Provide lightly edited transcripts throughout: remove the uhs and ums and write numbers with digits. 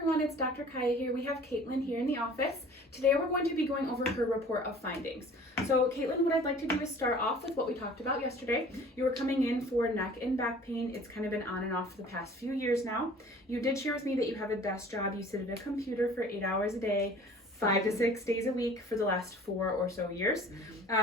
everyone, it's Dr. Kiya here. We have Caitlin here in the office. Today we're going to be going over her report of findings. So Caitlin, what I'd like to do is start off with what we talked about yesterday. You were coming in for neck and back pain. It's kind of been on and off for the past few years now. You did share with me that you have a desk job. You sit at a computer for 8 hours a day, 5 to 6 days a week for the last 4 or so years.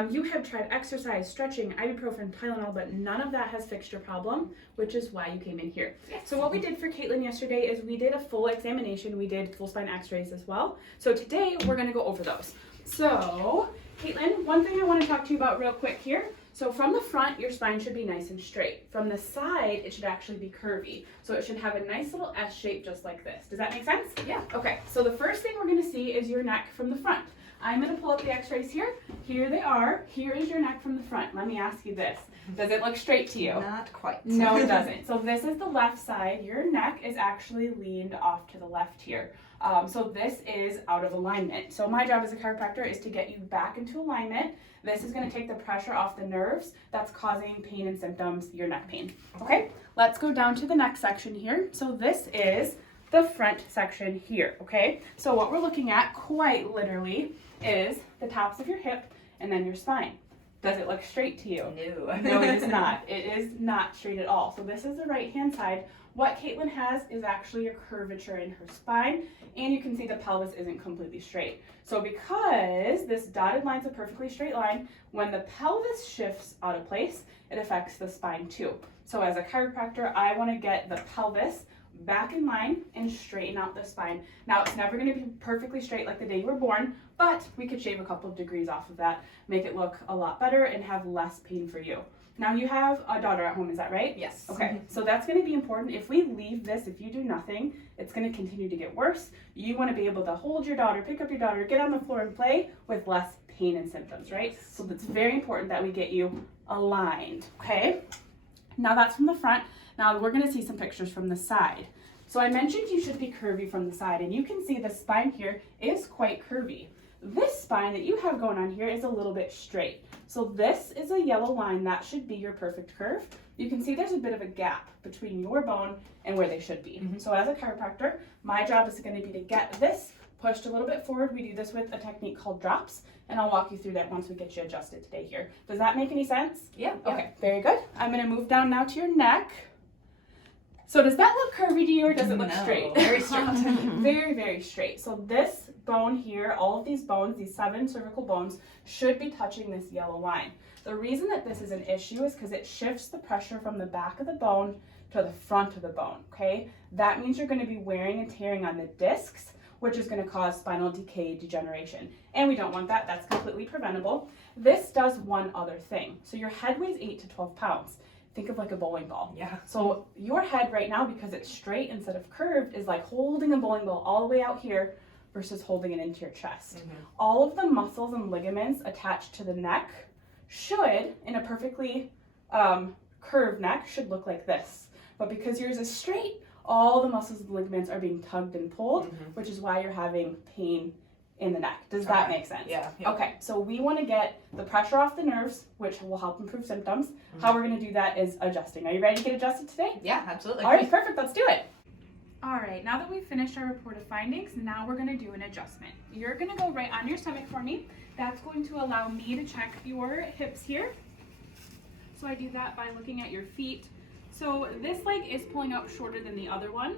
You have tried exercise, stretching, ibuprofen, Tylenol, but none of that has fixed your problem, which is why you came in here. Yes. So what we did for Caitlin yesterday is we did a full examination. We did full spine x-rays as well. So today we're going to go over those. So Caitlin, one thing I want to talk to you about real quick here. So from the front, your spine should be nice and straight. From the side, it should actually be curvy. So it should have a nice little S shape just like this. Does that make sense? Yeah. Okay, so the first thing we're gonna see is your neck from the front. I'm gonna pull up the x-rays here. Here they are. Here is your neck from the front. Let me ask you this. Does it look straight to you? Not quite. No, it doesn't. So this is the left side. Your neck is actually leaned off to the left here. So this is out of alignment. So my job as a chiropractor is to get you back into alignment. This is going to take the pressure off the nerves that's causing pain and symptoms, your neck pain. Okay, let's go down to the neck section here. So this is the front section here, okay? So what we're looking at quite literally is the tops of your hip and then your spine. Does it look straight to you? No. No, it is not. It is not straight at all. So this is the right-hand side. What Caitlin has is actually a curvature in her spine, and you can see the pelvis isn't completely straight. So because this dotted line's a perfectly straight line, when the pelvis shifts out of place, it affects the spine too. So as a chiropractor, I want to get the pelvis back in line and straighten out the spine. Now, it's never going to be perfectly straight like the day you were born, but we could shave a couple of degrees off of that, make it look a lot better and have less pain for you. Now, you have a daughter at home, is that right? Yes. Okay, so that's going to be important. If we leave this, if you do nothing, it's going to continue to get worse. You want to be able to hold your daughter, pick up your daughter, get on the floor and play with less pain and symptoms, right? So it's very important that we get you aligned, okay? Now that's from the front. Now we're going to see some pictures from the side. So I mentioned you should be curvy from the side, and you can see the spine here is quite curvy. This spine that you have going on here is a little bit straight. So this is a yellow line. That should be your perfect curve. You can see there's a bit of a gap between your bone and where they should be. So as a chiropractor, my job is going to be to get this pushed a little bit forward. We do this with a technique called drops, and I'll walk you through that once we get you adjusted today here. Does that make any sense? Yeah. Okay, very good. I'm going to move down now to your neck. So does that look curvy to you, or does it look straight? Very straight. Very, very straight. So this bone here, all of these bones, these 7 cervical bones, should be touching this yellow line. The reason that this is an issue is because it shifts the pressure from the back of the bone to the front of the bone, okay? That means you're going to be wearing and tearing on the discs, which is going to cause spinal decay, degeneration. And we don't want that. That's completely preventable. This does one other thing. So your head weighs 8 to 12 pounds. Think of like a bowling ball. Yeah. So your head right now, because it's straight instead of curved, is like holding a bowling ball all the way out here versus holding it into your chest. All of the muscles and ligaments attached to the neck should, in a perfectly curved neck, should look like this. But because yours is straight, all the muscles and ligaments are being tugged and pulled, which is why you're having pain in the neck. Does that make sense? Yeah. Okay, so we want to get the pressure off the nerves, which will help improve symptoms. How we're going to do that is adjusting. Are you ready to get adjusted today? Yeah, absolutely. All right, perfect. Let's do it. All right, now that we've finished our report of findings, now we're going to do an adjustment. You're going to go right on your stomach for me. That's going to allow me to check your hips here. So I do that by looking at your feet. So this leg is pulling out shorter than the other one.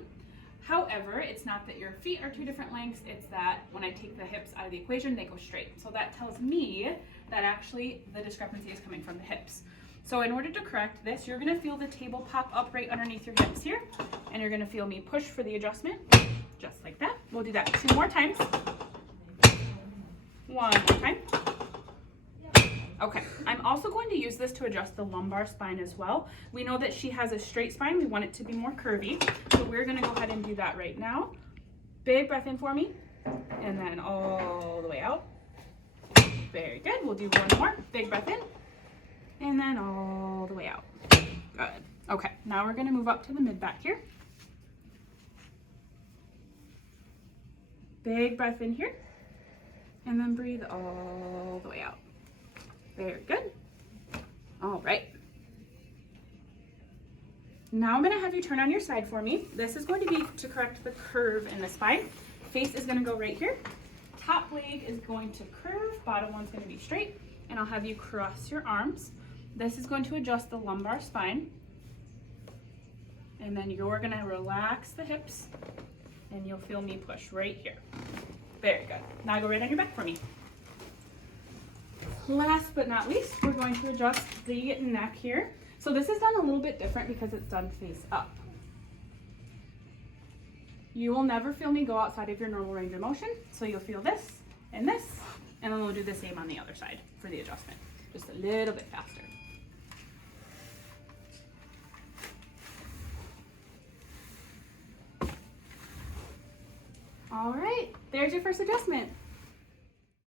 However, it's not that your feet are 2 different lengths, it's that when I take the hips out of the equation, they go straight. So that tells me that actually the discrepancy is coming from the hips. So in order to correct this, you're gonna feel the table pop up right underneath your hips here, and you're gonna feel me push for the adjustment, just like that. We'll do that 2 more times. 1 more time. Okay, I'm also going to use this to adjust the lumbar spine as well. We know that she has a straight spine. We want it to be more curvy. So we're gonna go ahead and do that right now. Big breath in for me, and then all the way out. Very good, we'll do 1 more. Big breath in, and then all the way out. Good. Okay, now we're gonna move up to the mid back here. Big breath in here, and then breathe all the way out. Very good. All right. Now I'm gonna have you turn on your side for me. This is going to be to correct the curve in the spine. Face is gonna go right here. Top leg is going to curve, bottom one's gonna be straight, and I'll have you cross your arms. This is going to adjust the lumbar spine. And then you're gonna relax the hips, and you'll feel me push right here. Very good. Now go right on your back for me. Last but not least, we're going to adjust the neck here. So this is done a little bit different because it's done face up. You will never feel me go outside of your normal range of motion. So you'll feel this, and then we'll do the same on the other side for the adjustment. Just a little bit faster. All right, there's your first adjustment.